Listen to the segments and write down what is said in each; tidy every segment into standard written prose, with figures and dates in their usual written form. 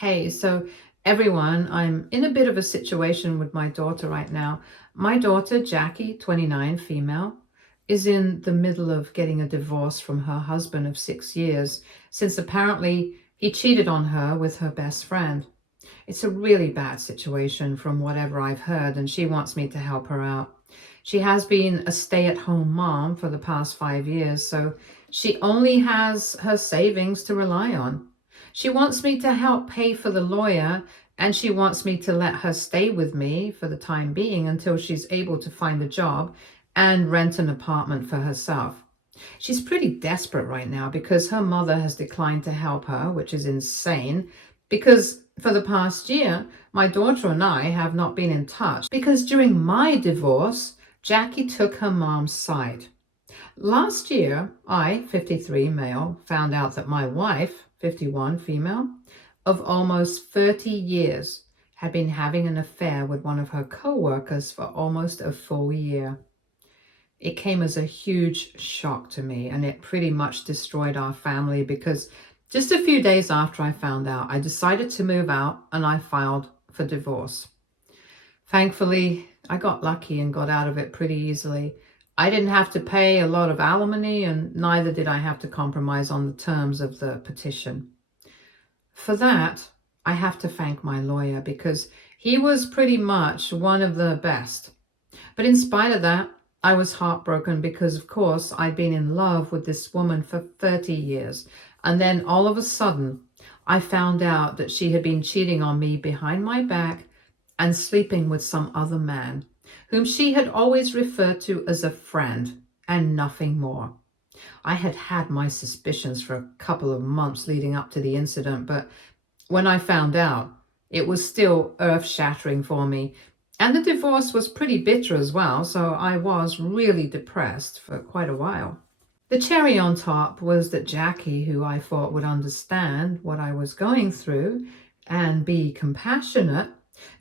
Hey, so everyone, I'm in a bit of a situation with my daughter right now. My daughter, Jackie, 29, female, is in the middle of getting a divorce from her husband of 6 years, since apparently he cheated on her with her best friend. It's a really bad situation from whatever I've heard, and she wants me to help her out. She has been a stay-at-home mom for the past 5 years, so she only has her savings to rely on. She wants me to help pay for the lawyer, and she wants me to let her stay with me for the time being until she's able to find a job and rent an apartment for herself. She's pretty desperate right now because her mother has declined to help her, which is insane. Because for the past year, my daughter and I have not been in touch because during my divorce, Jackie took her mom's side. Last year, I, 53 male, found out that my wife, 51 female, of almost 30 years, had been having an affair with one of her co-workers for almost a full year. It came as a huge shock to me, and it pretty much destroyed our family because just a few days after I found out, I decided to move out and I filed for divorce. Thankfully, I got lucky and got out of it pretty easily. I didn't have to pay a lot of alimony, and neither did I have to compromise on the terms of the petition. For that, I have to thank my lawyer because he was pretty much one of the best. But in spite of that, I was heartbroken because, of course, I'd been in love with this woman for 30 years. And then all of a sudden, I found out that she had been cheating on me behind my back and sleeping with some other man, whom she had always referred to as a friend and nothing more. I had had my suspicions for a couple of months leading up to the incident, but when I found out, it was still earth-shattering for me. And the divorce was pretty bitter as well, so I was really depressed for quite a while. The cherry on top was that Jackie, who I thought would understand what I was going through and be compassionate,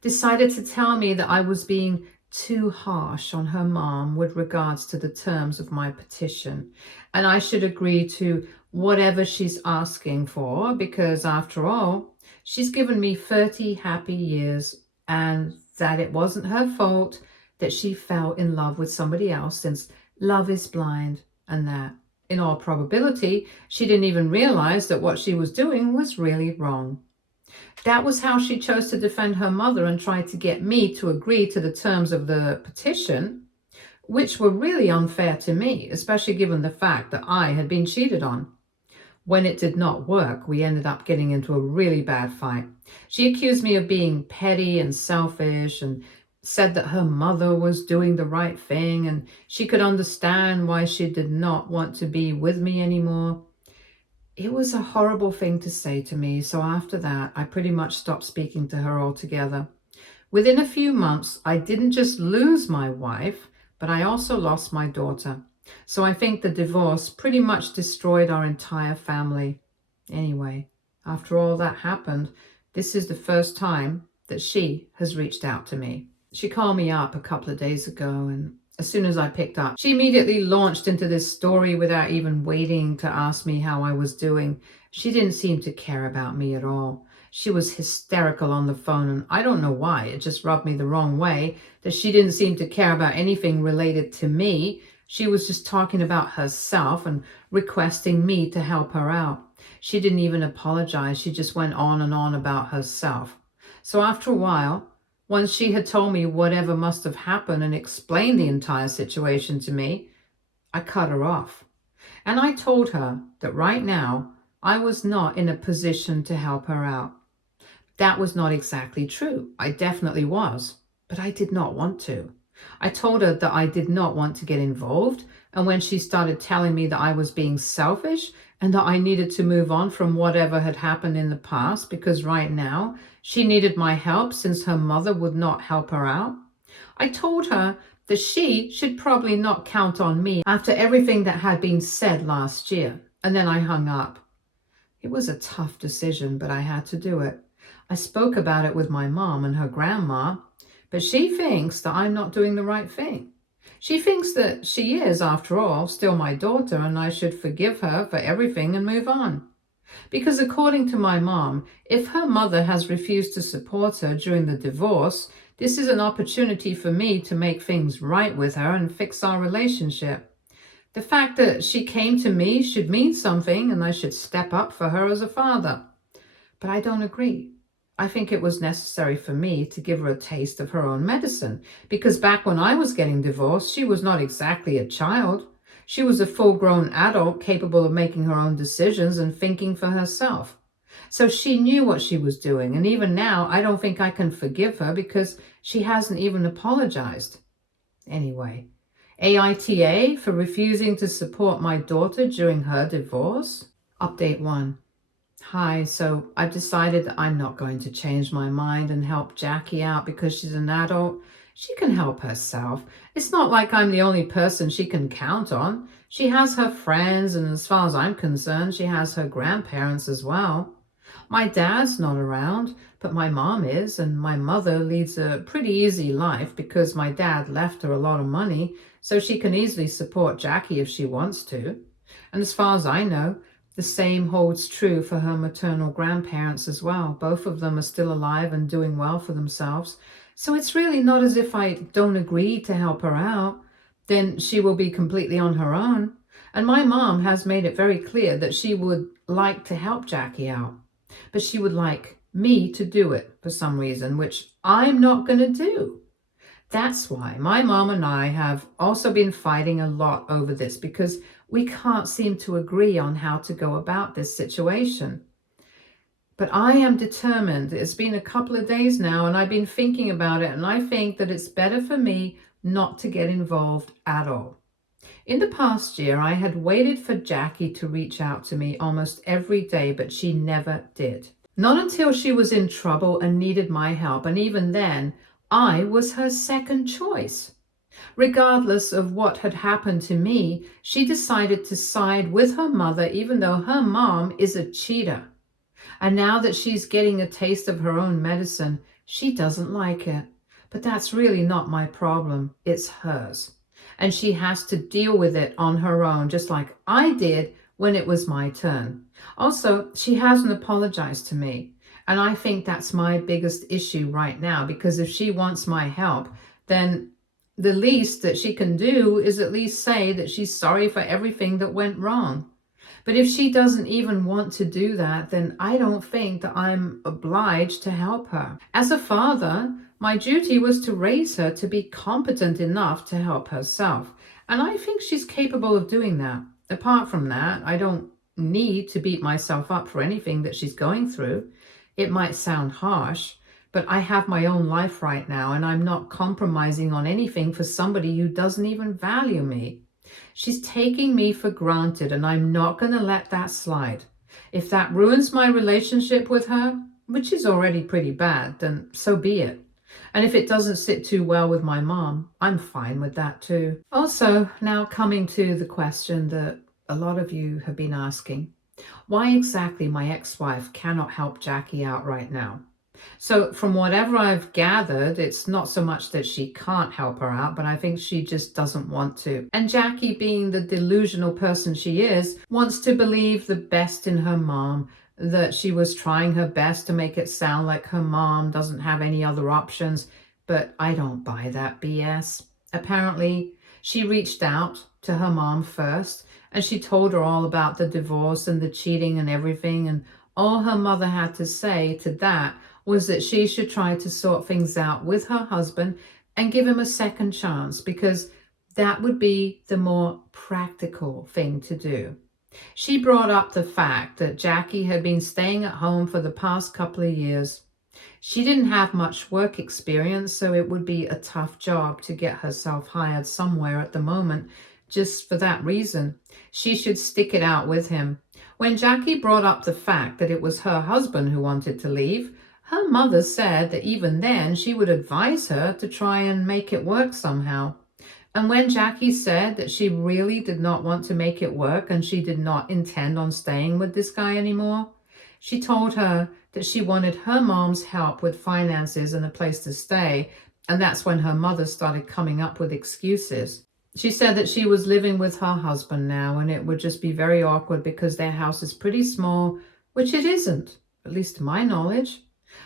decided to tell me that I was being too harsh on her mom with regards to the terms of my petition, and I should agree to whatever she's asking for because, after all, she's given me 30 happy years, and that it wasn't her fault that she fell in love with somebody else since love is blind, and that, in all probability, she didn't even realize that what she was doing was really wrong. That was how she chose to defend her mother and tried to get me to agree to the terms of the petition, which were really unfair to me, especially given the fact that I had been cheated on. When it did not work, we ended up getting into a really bad fight. She accused me of being petty and selfish and said that her mother was doing the right thing and she could understand why she did not want to be with me anymore. It was a horrible thing to say to me, so after that, I pretty much stopped speaking to her altogether. Within a few months, I didn't just lose my wife, but I also lost my daughter. So I think the divorce pretty much destroyed our entire family. Anyway, after all that happened, this is the first time that she has reached out to me. She called me up a couple of days ago, and as soon as I picked up, she immediately launched into this story without even waiting to ask me how I was doing. She didn't seem to care about me at all. She was hysterical on the phone, and I don't know why. It just rubbed me the wrong way that she didn't seem to care about anything related to me. She was just talking about herself and requesting me to help her out. She didn't even apologize. She just went on and on about herself. So after a while, once she had told me whatever must have happened and explained the entire situation to me, I cut her off. And I told her that right now, I was not in a position to help her out. That was not exactly true. I definitely was, but I did not want to. I told her that I did not want to get involved, and when she started telling me that I was being selfish and that I needed to move on from whatever had happened in the past because right now she needed my help since her mother would not help her out, I told her that she should probably not count on me after everything that had been said last year, and then I hung up. It was a tough decision, but I had to do it. I spoke about it with my mom and her grandma, but she thinks that I'm not doing the right thing. She thinks that she is, after all, still my daughter, and I should forgive her for everything and move on. Because according to my mom, if her mother has refused to support her during the divorce, this is an opportunity for me to make things right with her and fix our relationship. The fact that she came to me should mean something, and I should step up for her as a father. But I don't agree. I think it was necessary for me to give her a taste of her own medicine, because back when I was getting divorced, she was not exactly a child. She was a full-grown adult capable of making her own decisions and thinking for herself. So she knew what she was doing, and even now, I don't think I can forgive her because she hasn't even apologized. Anyway, AITA for refusing to support my daughter during her divorce? Update 1. Hi, so I've decided that I'm not going to change my mind and help Jackie out because she's an adult. She can help herself. It's not like I'm the only person she can count on. She has her friends, and as far as I'm concerned, she has her grandparents as well. My dad's not around, but my mom is, and my mother leads a pretty easy life because my dad left her a lot of money, so she can easily support Jackie if she wants to. And as far as I know, the same holds true for her maternal grandparents as well. Both of them are still alive and doing well for themselves. So it's really not as if I don't agree to help her out. Then she will be completely on her own. And my mom has made it very clear that she would like to help Jackie out, but she would like me to do it for some reason, which I'm not going to do. That's why my mom and I have also been fighting a lot over this, because we can't seem to agree on how to go about this situation. But I am determined. It's been a couple of days now, and I've been thinking about it, and I think that it's better for me not to get involved at all. In the past year, I had waited for Jackie to reach out to me almost every day, but she never did. Not until she was in trouble and needed my help, and even then, I was her second choice. Regardless of what had happened to me, she decided to side with her mother, even though her mom is a cheater. And now that she's getting a taste of her own medicine, she doesn't like it. But that's really not my problem. It's hers. And she has to deal with it on her own, just like I did when it was my turn. Also, she hasn't apologized to me. And I think that's my biggest issue right now, because if she wants my help, then the least that she can do is at least say that she's sorry for everything that went wrong. But if she doesn't even want to do that, then I don't think that I'm obliged to help her. As a father, my duty was to raise her to be competent enough to help herself. And I think she's capable of doing that. Apart from that, I don't need to beat myself up for anything that she's going through. It might sound harsh, but I have my own life right now, and I'm not compromising on anything for somebody who doesn't even value me. She's taking me for granted, and I'm not going to let that slide. If that ruins my relationship with her, which is already pretty bad, then so be it. And if it doesn't sit too well with my mom, I'm fine with that too. Also, now coming to the question that a lot of you have been asking, why exactly my ex-wife cannot help Jackie out right now. So from whatever I've gathered, it's not so much that she can't help her out, but I think she just doesn't want to. And Jackie, being the delusional person she is, wants to believe the best in her mom, that she was trying her best to make it sound like her mom doesn't have any other options. But I don't buy that BS. Apparently, she reached out to her mom first, and she told her all about the divorce and the cheating and everything, and all her mother had to say to that was that she should try to sort things out with her husband and give him a second chance, because that would be the more practical thing to do. She brought up the fact that Jackie had been staying at home for the past couple of years. She didn't have much work experience, so it would be a tough job to get herself hired somewhere at the moment. Just for that reason, she should stick it out with him. When Jackie brought up the fact that it was her husband who wanted to leave, her mother said that even then she would advise her to try and make it work somehow. And when Jackie said that she really did not want to make it work and she did not intend on staying with this guy anymore, she told her that she wanted her mom's help with finances and a place to stay, and that's when her mother started coming up with excuses. She said that she was living with her husband now, and it would just be very awkward because their house is pretty small, which it isn't, at least to my knowledge.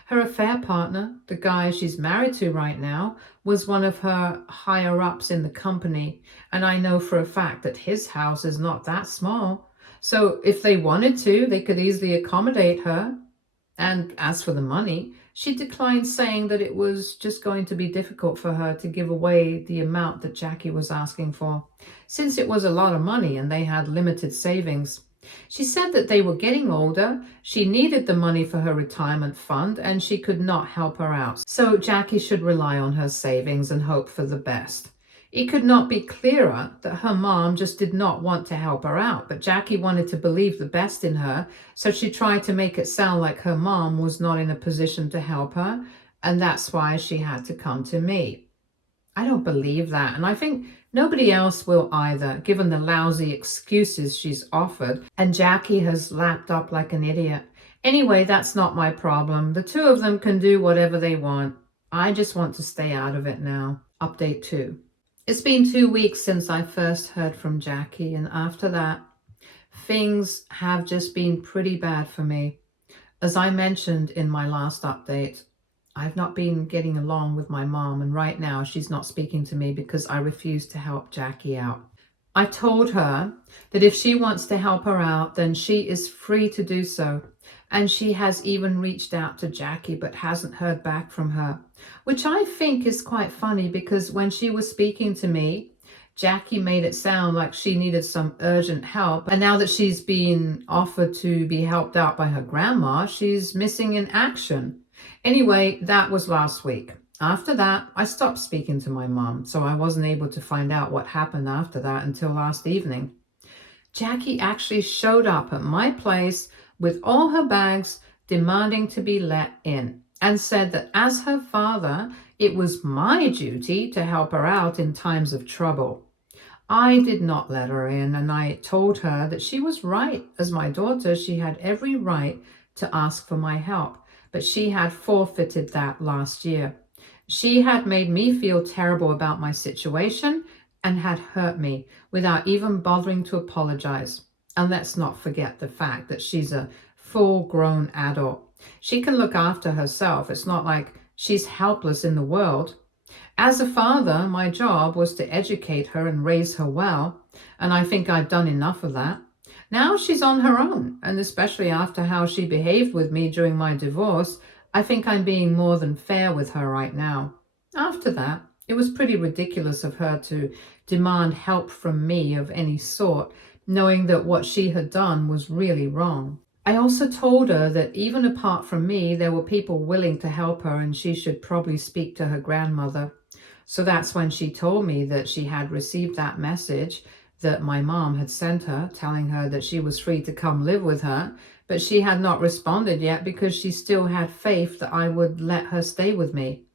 Her affair partner, the guy she's married to right now, was one of her higher ups in the company, and I know for a fact that his house is not that small. So if they wanted to, they could easily accommodate her. And as for the money, she declined, saying that it was just going to be difficult for her to give away the amount that Jackie was asking for, since it was a lot of money and they had limited savings. She said that they were getting older, she needed the money for her retirement fund, and she could not help her out. So Jackie should rely on her savings and hope for the best. It could not be clearer that her mom just did not want to help her out, but Jackie wanted to believe the best in her, so she tried to make it sound like her mom was not in a position to help her, and that's why she had to come to me. I don't believe that, and I think nobody else will either, given the lousy excuses she's offered, and Jackie has lapped up like an idiot. Anyway, that's not my problem. The two of them can do whatever they want. I just want to stay out of it now. Update 2. It's been 2 weeks since I first heard from Jackie, and after that, things have just been pretty bad for me. As I mentioned in my last update, I've not been getting along with my mom, and right now she's not speaking to me because I refuse to help Jackie out. I told her that if she wants to help her out, then she is free to do so. And she has even reached out to Jackie but hasn't heard back from her, which I think is quite funny because when she was speaking to me, Jackie made it sound like she needed some urgent help. And now that she's been offered to be helped out by her grandma, she's missing in action. Anyway, that was last week. After that, I stopped speaking to my mom, so I wasn't able to find out what happened after that until last evening. Jackie actually showed up at my place with all her bags, demanding to be let in, and said that as her father, it was my duty to help her out in times of trouble. I did not let her in, and I told her that she was right. As my daughter, she had every right to ask for my help, but she had forfeited that last year. She had made me feel terrible about my situation and had hurt me without even bothering to apologize. And let's not forget the fact that she's a full-grown adult. She can look after herself. It's not like she's helpless in the world. As a father, my job was to educate her and raise her well, and I think I've done enough of that. Now she's on her own, and especially after how she behaved with me during my divorce, I think I'm being more than fair with her right now. After that, it was pretty ridiculous of her to demand help from me of any sort, knowing that what she had done was really wrong. I also told her that even apart from me, there were people willing to help her and she should probably speak to her grandmother. So that's when she told me that she had received that message that my mom had sent her, telling her that she was free to come live with her, but she had not responded yet because she still had faith that I would let her stay with me.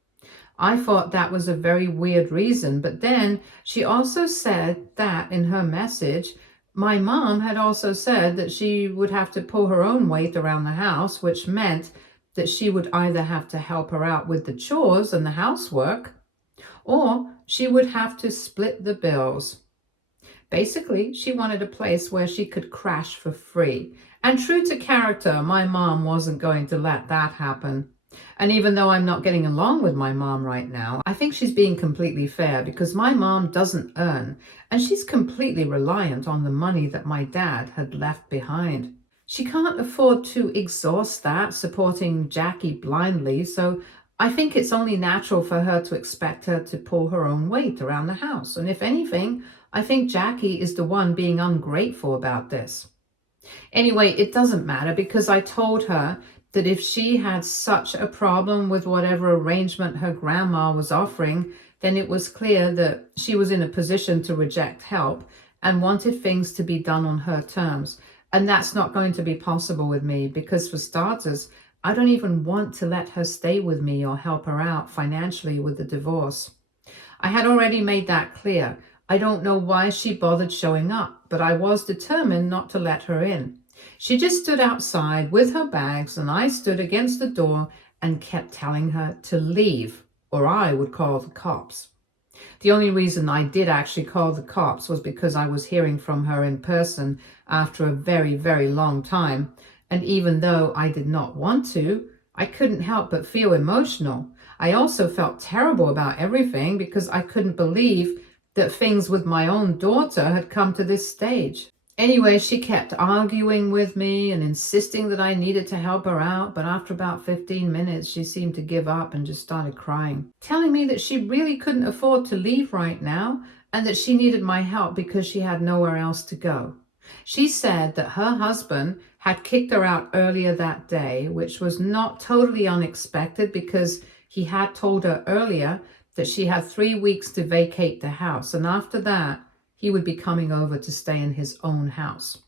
I thought that was a very weird reason, but then she also said that in her message, my mom had also said that she would have to pull her own weight around the house, which meant that she would either have to help her out with the chores and the housework, or she would have to split the bills. Basically, she wanted a place where she could crash for free. And true to character, my mom wasn't going to let that happen. And even though I'm not getting along with my mom right now, I think she's being completely fair because my mom doesn't earn, and she's completely reliant on the money that my dad had left behind. She can't afford to exhaust that supporting Jackie blindly, so I think it's only natural for her to expect her to pull her own weight around the house. And if anything, I think Jackie is the one being ungrateful about this. Anyway, it doesn't matter because I told her that if she had such a problem with whatever arrangement her grandma was offering, then it was clear that she was in a position to reject help and wanted things to be done on her terms. And that's not going to be possible with me because, for starters, I don't even want to let her stay with me or help her out financially with the divorce. I had already made that clear. I don't know why she bothered showing up, but I was determined not to let her in. She just stood outside with her bags, and I stood against the door and kept telling her to leave, or I would call the cops. The only reason I did actually call the cops was because I was hearing from her in person after a very, very long time, And even though I did not want to, I couldn't help but feel emotional. I also felt terrible about everything because I couldn't believe that things with my own daughter had come to this stage. Anyway, she kept arguing with me and insisting that I needed to help her out, but after about 15 minutes, she seemed to give up and just started crying, telling me that she really couldn't afford to leave right now and that she needed my help because she had nowhere else to go. She said that her husband had kicked her out earlier that day, which was not totally unexpected because he had told her earlier that she had 3 weeks to vacate the house, and after that, he would be coming over to stay in his own house.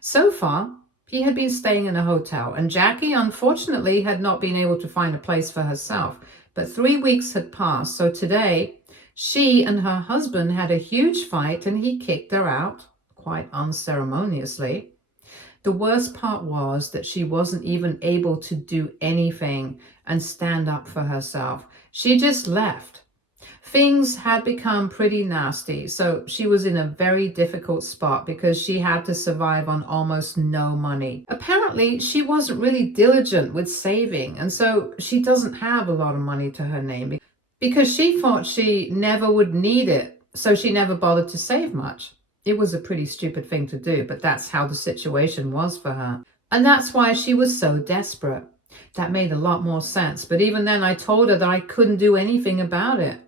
So far, he had been staying in a hotel, and Jackie, unfortunately, had not been able to find a place for herself. But 3 weeks had passed, so today, she and her husband had a huge fight, and he kicked her out, quite unceremoniously. The worst part was that she wasn't even able to do anything and stand up for herself. She just left. Things had become pretty nasty, so she was in a very difficult spot because she had to survive on almost no money. Apparently, she wasn't really diligent with saving, and so she doesn't have a lot of money to her name because she thought she never would need it, so she never bothered to save much. It was a pretty stupid thing to do, but that's how the situation was for her. And that's why she was so desperate. That made a lot more sense, but even then I told her that I couldn't do anything about it.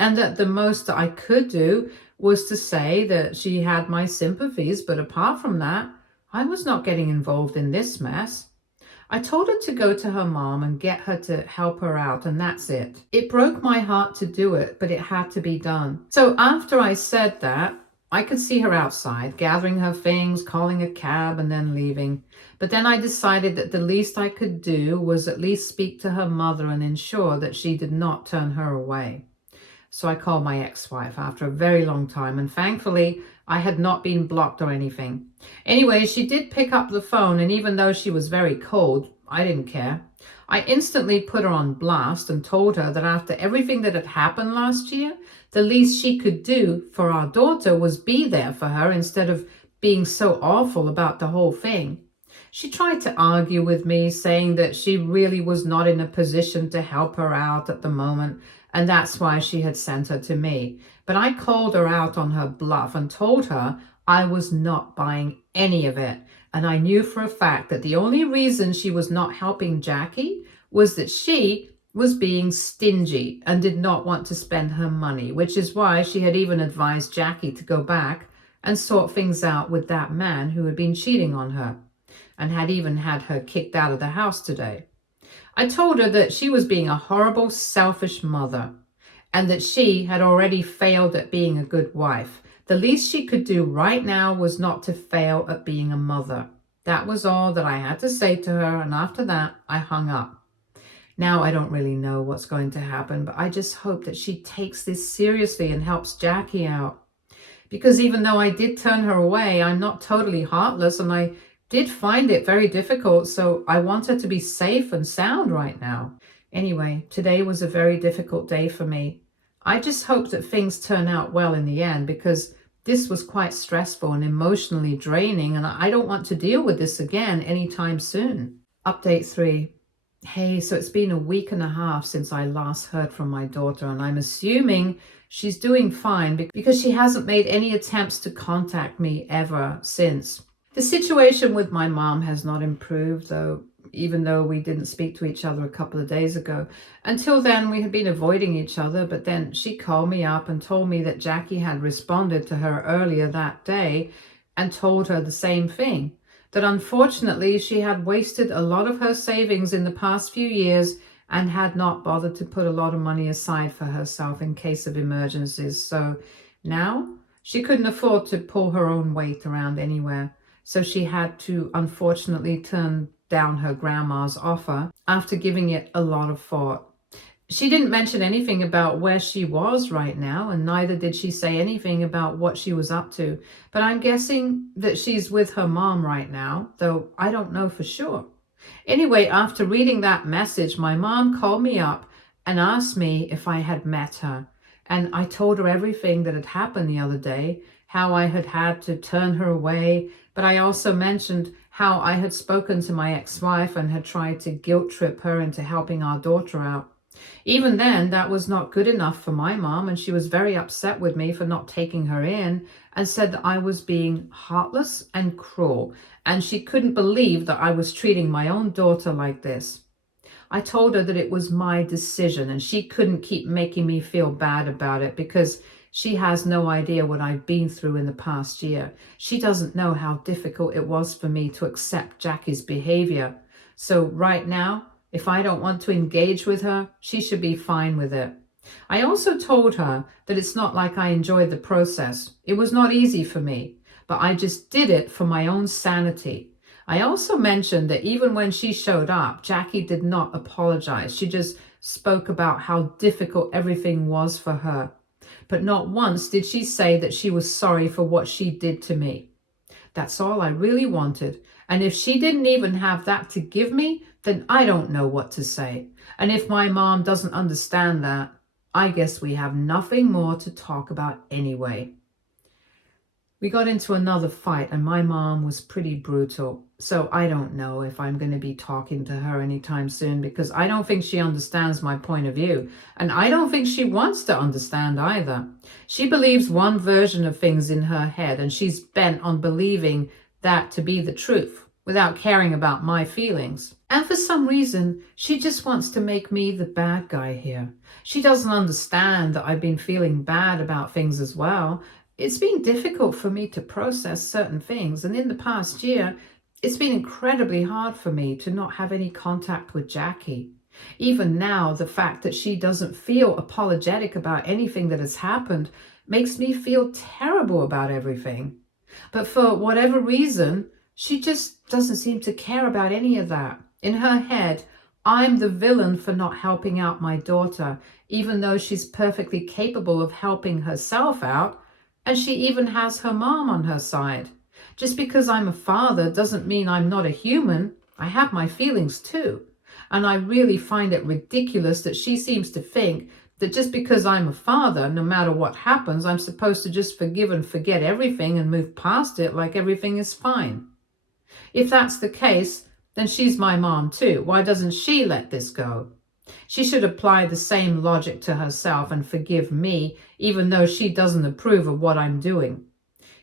And that the most that I could do was to say that she had my sympathies, but apart from that, I was not getting involved in this mess. I told her to go to her mom and get her to help her out, and that's it. It broke my heart to do it, but it had to be done. So after I said that, I could see her outside, gathering her things, calling a cab, and then leaving. But then I decided that the least I could do was at least speak to her mother and ensure that she did not turn her away. So I called my ex-wife after a very long time, and thankfully I had not been blocked or anything. Anyway, she did pick up the phone, and even though she was very cold, I didn't care. I instantly put her on blast and told her that after everything that had happened last year, the least she could do for our daughter was be there for her instead of being so awful about the whole thing. She tried to argue with me, saying that she really was not in a position to help her out at the moment, and that's why she had sent her to me. But I called her out on her bluff and told her I was not buying any of it. And I knew for a fact that the only reason she was not helping Jackie was that she was being stingy and did not want to spend her money, which is why she had even advised Jackie to go back and sort things out with that man who had been cheating on her and had even had her kicked out of the house today. I told her that she was being a horrible, selfish mother and that she had already failed at being a good wife. The least she could do right now was not to fail at being a mother. That was all that I had to say to her, and after that, I hung up. Now I don't really know what's going to happen, but I just hope that she takes this seriously and helps Jackie out. Because even though I did turn her away, I'm not totally heartless, and I did find it very difficult, so I want her to be safe and sound right now. Anyway, today was a very difficult day for me. I just hope that things turn out well in the end, because this was quite stressful and emotionally draining, and I don't want to deal with this again anytime soon. Update 3. Hey, so it's been a week and a half since I last heard from my daughter, and I'm assuming she's doing fine because she hasn't made any attempts to contact me ever since. The situation with my mom has not improved, though, even though we didn't speak to each other a couple of days ago. Until then, we had been avoiding each other, but then she called me up and told me that Jackie had responded to her earlier that day and told her the same thing, that unfortunately she had wasted a lot of her savings in the past few years and had not bothered to put a lot of money aside for herself in case of emergencies. So now she couldn't afford to pull her own weight around anywhere. So she had to unfortunately turn down her grandma's offer after giving it a lot of thought. She didn't mention anything about where she was right now, and neither did she say anything about what she was up to. But I'm guessing that she's with her mom right now, though I don't know for sure. Anyway, after reading that message, my mom called me up and asked me if I had met her. And I told her everything that had happened the other day, how I had had to turn her away, but I also mentioned how I had spoken to my ex-wife and had tried to guilt trip her into helping our daughter out. Even then, that was not good enough for my mom, and she was very upset with me for not taking her in and said that I was being heartless and cruel, and she couldn't believe that I was treating my own daughter like this. I told her that it was my decision and she couldn't keep making me feel bad about it because she has no idea what I've been through in the past year. She doesn't know how difficult it was for me to accept Jackie's behavior. So right now, if I don't want to engage with her, she should be fine with it. I also told her that it's not like I enjoyed the process. It was not easy for me, but I just did it for my own sanity. I also mentioned that even when she showed up, Jackie did not apologize. She just spoke about how difficult everything was for her. But not once did she say that she was sorry for what she did to me. That's all I really wanted. And if she didn't even have that to give me, then I don't know what to say. And if my mom doesn't understand that, I guess we have nothing more to talk about anyway. We got into another fight and my mom was pretty brutal. So I don't know if I'm going to be talking to her anytime soon because I don't think she understands my point of view. And I don't think she wants to understand either. She believes one version of things in her head and she's bent on believing that to be the truth without caring about my feelings. And for some reason, she just wants to make me the bad guy here. She doesn't understand that I've been feeling bad about things as well. It's been difficult for me to process certain things, and in the past year, it's been incredibly hard for me to not have any contact with Jackie. Even now, the fact that she doesn't feel apologetic about anything that has happened makes me feel terrible about everything. But for whatever reason, she just doesn't seem to care about any of that. In her head, I'm the villain for not helping out my daughter, even though she's perfectly capable of helping herself out. And she even has her mom on her side. Just because I'm a father doesn't mean I'm not a human. I have my feelings too. And I really find it ridiculous that she seems to think that just because I'm a father, no matter what happens, I'm supposed to just forgive and forget everything and move past it like everything is fine. If that's the case, then she's my mom too. Why doesn't she let this go? She should apply the same logic to herself and forgive me, even though she doesn't approve of what I'm doing.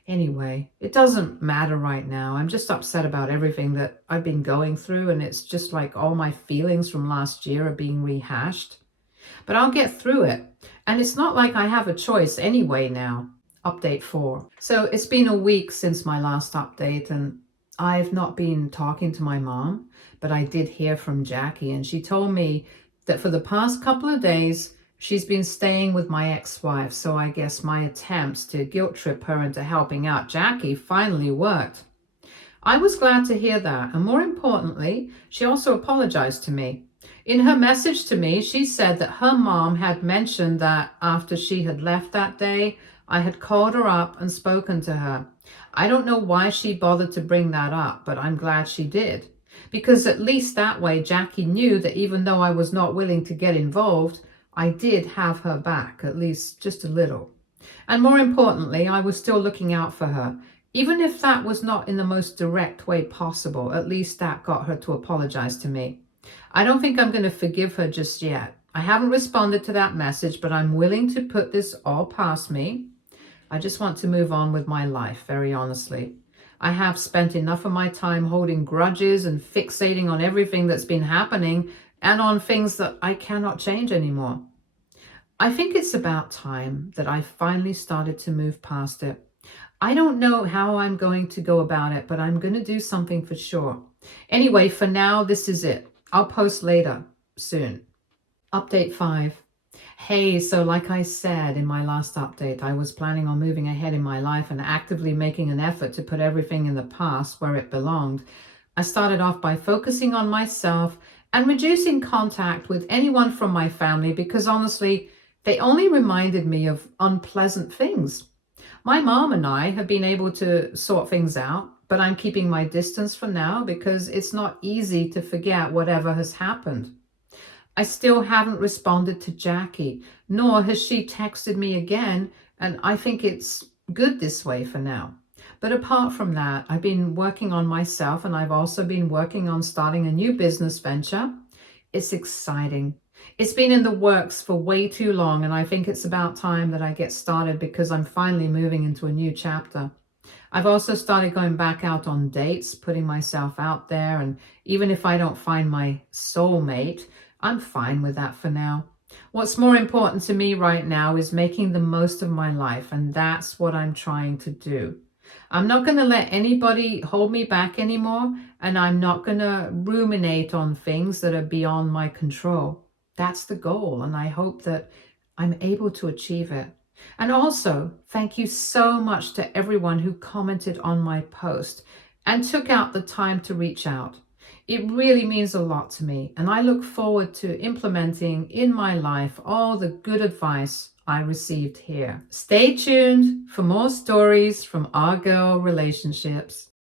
Anyway, it doesn't matter right now. I'm just upset about everything that I've been going through, and it's just like all my feelings from last year are being rehashed. But I'll get through it. And it's not like I have a choice anyway now. Update 4. So it's been a week since my last update, and I've not been talking to my mom, but I did hear from Jackie, and she told me that for the past couple of days, she's been staying with my ex-wife, so I guess my attempts to guilt trip her into helping out Jackie finally worked. I was glad to hear that, and more importantly, she also apologized to me. In her message to me, she said that her mom had mentioned that after she had left that day, I had called her up and spoken to her. I don't know why she bothered to bring that up, but I'm glad she did. Because at least that way Jackie knew that even though I was not willing to get involved, I did have her back, at least just a little. And more importantly, I was still looking out for her. Even if that was not in the most direct way possible, at least that got her to apologize to me. I don't think I'm going to forgive her just yet. I haven't responded to that message, but I'm willing to put this all past me. I just want to move on with my life, very honestly. I have spent enough of my time holding grudges and fixating on everything that's been happening and on things that I cannot change anymore. I think it's about time that I finally started to move past it. I don't know how I'm going to go about it, but I'm going to do something for sure. Anyway, for now, this is it. I'll post later, soon. Update 5. Hey, so like I said in my last update, I was planning on moving ahead in my life and actively making an effort to put everything in the past where it belonged. I started off by focusing on myself and reducing contact with anyone from my family because honestly, they only reminded me of unpleasant things. My mom and I have been able to sort things out, but I'm keeping my distance for now because it's not easy to forget whatever has happened. I still haven't responded to Jackie, nor has she texted me again, and I think it's good this way for now. But apart from that, I've been working on myself, and I've also been working on starting a new business venture. It's exciting. It's been in the works for way too long, and I think it's about time that I get started because I'm finally moving into a new chapter. I've also started going back out on dates, putting myself out there, and even if I don't find my soulmate, I'm fine with that for now. What's more important to me right now is making the most of my life, and that's what I'm trying to do. I'm not going to let anybody hold me back anymore, and I'm not going to ruminate on things that are beyond my control. That's the goal, and I hope that I'm able to achieve it. And also, thank you so much to everyone who commented on my post and took out the time to reach out. It really means a lot to me, and I look forward to implementing in my life all the good advice I received here. Stay tuned for more stories from our girl relationships.